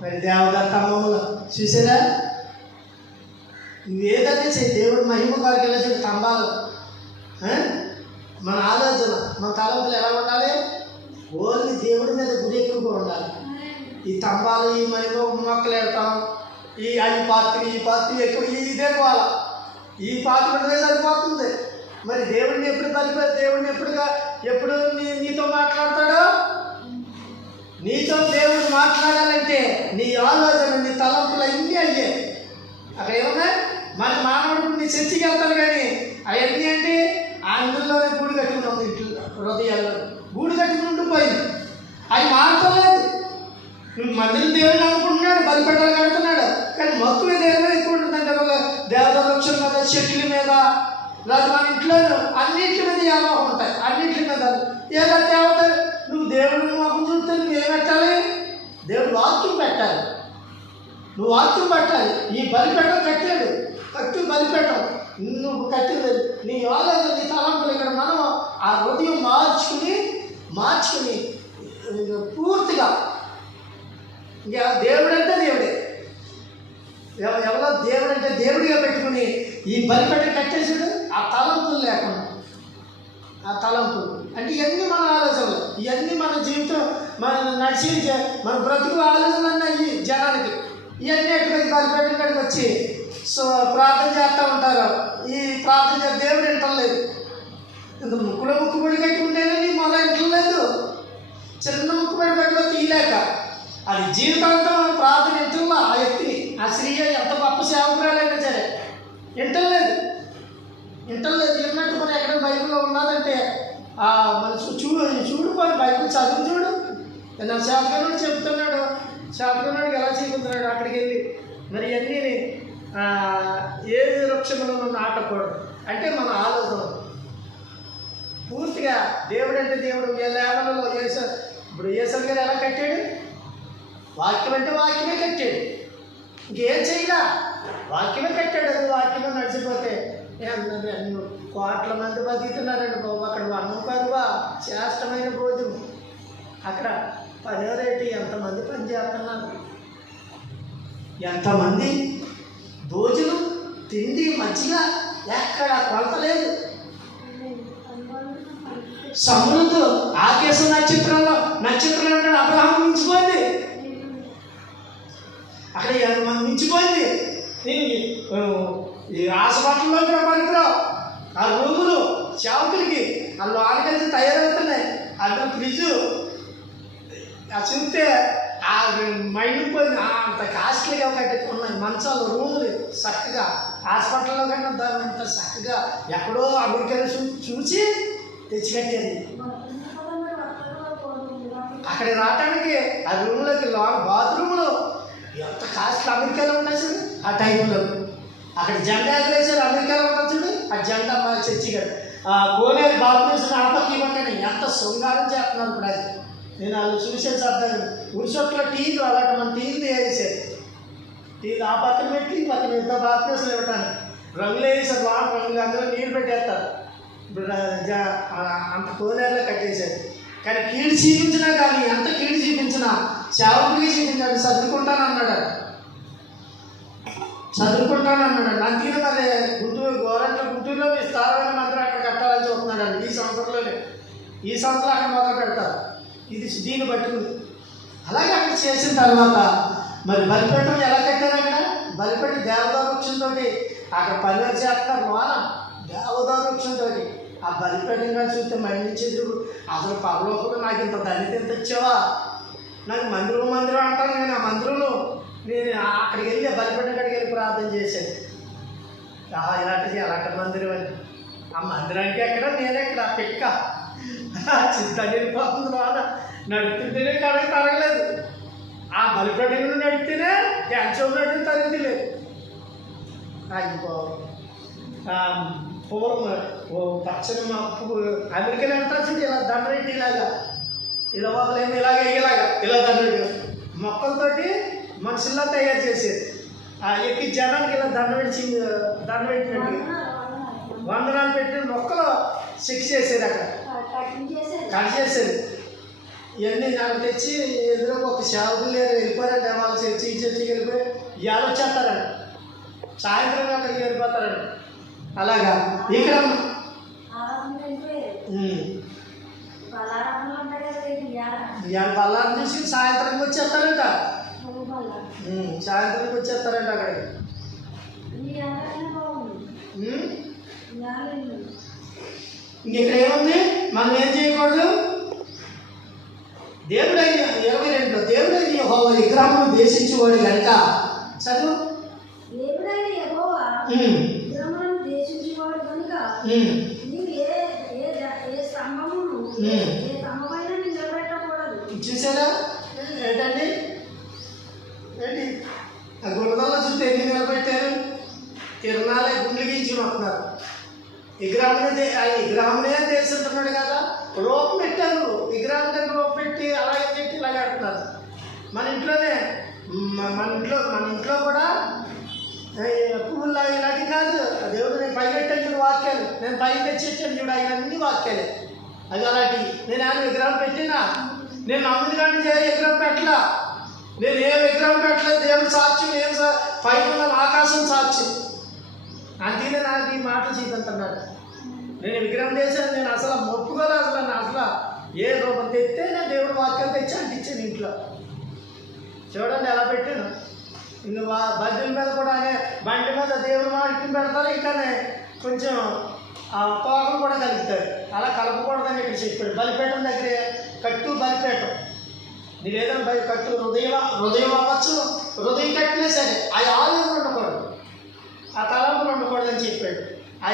మరి దేవదారు స్తంభములు చూసారా? ఏదైనా చేయి, దేవుడు మహిమ కొరకు వెళ్ళేసి స్తంభాలు. మన ఆలోచన, మన తలంపులు ఎలా ఉండాలి? ఓన్లీ దేవుడి మీద గురి ఎక్కువగా ఉండాలి. ఈ స్తంభాలు, ఈ మహిమ మొక్కలు వెళ్తాం, ఈ పాత్ర ఎక్కువ ఇదే పోవాల. ఈ పాత్ర ఉంటే సరిపోతుంది. మరి దేవుడిని ఎప్పుడు నీతో మాట్లాడతాడో? నీతో దేవుడు మాట్లాడాలంటే నీ ఆలోచన, నీ తలంపులు అన్నీ అయ్యే. అక్కడ ఏమన్నా మన మానవుడు నీ చర్చికి వెళ్తాను కానీ అవన్నీ ఏంటి? అందులోనే గూడు కట్టుకుని ఉంది. ఇంట్లో హృదయాల్లో గూడు కట్టుకుని ఉండిపోయింది. అది మారతలేదు. నువ్వు మందిరం దేవుడిని అనుకుంటున్నాడు, బలిపెట్టాలి కడుతున్నాడు, కానీ మొత్తం దేవుడు ఎక్కువ ఉంటుందంటే దేవత వృక్షం మీద, చెట్ల మీద, లేదా మన ఇంట్లో అన్నింటి మీద వ్యామోహం ఉంటాయి. అన్నింటి మీద ఏదో దేవత నువ్వు దేవుడిని మొహం చూస్తే నువ్వేం పెట్టాలి? దేవుడు వాక్యం పెట్టాలి. నువ్వు వాక్యం పెట్టాలి. ఈ బలిపెట్టం కట్టాడు, బలిపెట్టం నువ్వు కట్టింది. నీ ఆలోచన, నీ తలంపులు ఇక్కడ మనం ఆ హృదయం మార్చుకుని పూర్తిగా ఇంకా దేవుడు అంటే దేవుడే, ఎవరో దేవుడు అంటే దేవుడిగా పెట్టుకుని ఈ బలిపెట్ట కట్టేసాడు. ఆ తలంపులు లేకుండా, ఆ తలంపులు అంటే ఇవన్నీ మన ఆలోచనలు, ఇవన్నీ మన జీవితం, మన బ్రతుకు ఆలోచనలు అన్నీ జనానికి. ఇవన్నీ ఎక్కడికి బలిపెట్టిన కాడికి వచ్చి ప్రార్థన చేస్తూ ఉంటారు. ఈ ప్రార్థన దేవుడు వింటలేదు. ఇంత ముక్కుబడి కట్టుకుంటేనే నీ మొదలు వింటలేదు. చిన్న ముక్కుబడి కట్టుకో తీయలేక అది జీవితాంతం ప్రార్థన వింటల్లా. ఆ వ్యక్తిని, ఆ స్త్రీ ఎంత గొప్ప సేవకురాలైనా సరే వింటలేదు. విన్నట్టు మనం ఎక్కడ బైబిల్లో ఉన్నదంటే మన చూడుకొని బైబిల్ చదువు చూడు. నా సేవకుడు చెప్తున్నాడు, సేవకుడికి ఎలా చెబుతున్నాడు అక్కడికి వెళ్ళి. మరి ఇవన్నీ ఏ వృక్షంలో నాటకూడదు అంటే మన ఆలోచన పూర్తిగా దేవుడు అంటే దేవుడు. లేవనలో ఇప్పుడు యేసు గారు ఎలా కట్టాడు? వాక్యం అంటే వాక్యమే కట్టాడు, ఇంకేం చేయలా. వాక్యమే కట్టాడు. అది వాక్యమే నడిచిపోతే కోట్ల మంది బతుకుతున్నారండి బాబు. అక్కడ అన్నం కరువా, శ్రేష్టమైన భోజనం. అక్కడ పని రేటు ఎంతమంది పని చేస్తున్నారు, ఎంతమంది భోజనం, తిండి, మంచిగా ఎక్కడ కొలత లేదు. సముద్రం ఆకేశ నక్షత్రం అంటే అబ్రహాం మించిపోయింది. అక్కడ మనం మించిపోయింది. ఈ హాస్పిటల్లో కూడా పనికిరావు. ఆ రూములు సేవకులకి వాళ్ళు ఆడకలిసి తయారవుతున్నాయి. అందులో ఫ్రిడ్జ్ చూస్తే ఆ మైండ్ పోయింది. అంత కాస్ట్లీగా కట్టుకున్నాయి మంచాలు, రూములు చక్కగా. హాస్పిటల్లో కన్నా దాన్ని అంత చక్కగా ఎక్కడో అమెరికాలో చూసి తెచ్చికట్టేది. అక్కడ రావటానికి ఆ రూమ్లోకి బాత్రూమ్లో ఎంత కాస్ట్లీ అమెరికాలో ఉన్నాయి చూడు. ఆ టైంలో అక్కడ జెండా ఎగరేసారు. అమెరికాలో ఉంటుంది చూడు ఆ జెండా. మా చర్చిగాడు కోనేరు బాత్రూమ్స్ ఆపకి ఇవ్వకని ఎంత శృంగారం చేస్తున్నారు. ఇప్పుడు అది నేను వాళ్ళు చూసేది అర్థం. ఉరిసొట్లో టీలు అలాంటి మన టీలు వేసారు. టీలు ఆ పక్కన పెట్టి ఈ పక్కన ఎంత బాత్రూమ్స్లు ఇవ్వటానికి రంగులు వేసారు. బాగా రంగులు అందరూ నీళ్ళు పెట్టేస్తారు. ఇప్పుడు అంత కోనేరులో కట్టేశారు. కానీ కీడు చూపించినా, కానీ ఎంత కీడు చూపించినా సేవకుడికి చూపించాడు. చదువుకుంటానన్నాడు. అందుకని మరి గుంటూరులో విస్తారమైన మందిరం అక్కడ కట్టాలని చూస్తున్నాడు. ఈ సంవత్సరం అక్కడ మొదలు పెడతారు. దీన్ని పట్టుకుంది. అలాగే అక్కడ చేసిన తర్వాత మరి బలిపెట్టం ఎలా కట్టారు? అక్కడ బలిపెట్టి దేవదారు వృక్షంతో అక్కడ పని చేస్తారు. లోన దేవదారు వృక్షంతో ఆ బలిపెట్టం కానీ చూస్తే మండించేది. అసలు పరలోకంలో నాకు ఇంత దళిత ఎంత ఇచ్చావా? నాకు మందిరం అంటాను. నేను ఆ మందిరంలో నేను అక్కడికి వెళ్ళి బలిపెట్టం కాడికి వెళ్ళి ప్రార్థన చేశాను. అలాంటి మందిరం అని. ఆ మందిరానికి ఎక్కడ, నేనెక్కడ పిక్క చింత వెళ్ళిపోతుంది. లోన నడుపుతుంటేనే కరెక్ట్ తరగలేదు. ఆ బలిపెట్టంలో నడిపితేనే క్యాన్సర్ నడిపితే తరగలేదు. అయిపో పూర్వం పచ్చని అమెరికన్ ఎంట్రన్స్ ఇలా దండరెట్టి ఇలా వాళ్ళేమో ఇలా దండరెట్టి మొక్కలతోటి మనుషుల్లా తయారు చేసేది. ఎక్కి జనానికి ఇలా దండపెట్టినట్టు వందనాలు పెట్టిన మొక్కలు చెక్ చేసేది. అక్కడ కట్ చేసేది. ఇవన్నీ నాకు తెచ్చి ఎదురు ఒక సేవకులు లేరు, వెళ్ళిపోయారంటే వాళ్ళు చర్చికి వెళ్ళిపోయి ఇవాళ వచ్చేస్తారండి, సాయంత్రం అక్కడికి వెళ్ళిపోతారండి. అలాగా ఇక్కడ ఇవాళ బల్లారం చూసి సాయంత్రానికి వచ్చేస్తారంట, సాయంత్రానికి వచ్చేస్తారంట అక్కడికి. ఇంకెక్కడ ఏముంది, మనం ఏం చేయకూడదు. దేవుడైన 22లో దేవుడైన యెహోవా విగ్రహమును దేశించేవాడు కనుక చదువు. దేవుడైన యెహోవా విగ్రహములను దేశించేవాడు కనుక నీవు ఏ స్తంభమును ఏ స్తంభమైన నిలబెట్టకూడదు. చూసారా ఏంటండి, ఏంటి ఆ గుణదల్లో చూస్తే ఎన్ని నిలబెట్టారు, తిరణాలే గుండె గీయించుకుని వస్తున్నారు. విగ్రహమునే దేశిస్తున్నాడు కదా, రూపం పెట్టారు, విగ్రహానికి రూపం పెట్టి అలాగే పెట్టి ఇలాగే ఆడుతున్నారు. మన ఇంట్లో కూడా పువ్వులా ఇలాంటివి కాదు. దేవుడు నేను పైకెట్టాను చూడు వాక్యాలు, నేను పైకి తెచ్చేటాను చూడు, ఆయన అన్ని వాక్యాలే అది అలాంటివి. నేను ఆయన విగ్రహం పెట్టినా, నేను నమ్ముది కానీ విగ్రహం పెట్టలా, నేను ఏ విగ్రహం పెట్టలేదు. దేవుడు సాక్షి, నేను పైన ఉన్న ఆకాశం సాక్షి. అందుకనే నాకు ఈ మాటలు చీకంటున్నాడు. నేను విగ్రహం చేశాను, నేను అసలు మొప్పుకోలేదు. అసలు ఏ రూపం తెస్తే నేను దేవుడు వాక్యం తెచ్చి అంటించాను ఇంట్లో. చూడండి ఎలా పెట్టాను. ఇంక బండి మీద కూడా బండి మీద దేవుడు వాక్యం పెడతారు, ఇంకానే కొంచెం తోకలు కూడా కలుగుతాడు. అలా కలపకూడదని ఇక్కడ చెప్పాడు. బలిపేటం దగ్గరే కట్టు బలిపేటం, మీరు ఏదైనా కట్టు హృదయం అవ్వచ్చు, హృదయం కట్టినా సరే ఆ ఆలోచన ఉండకూడదు, ఆ తలంపులు ఉండకూడదని చెప్పాడు. ఆ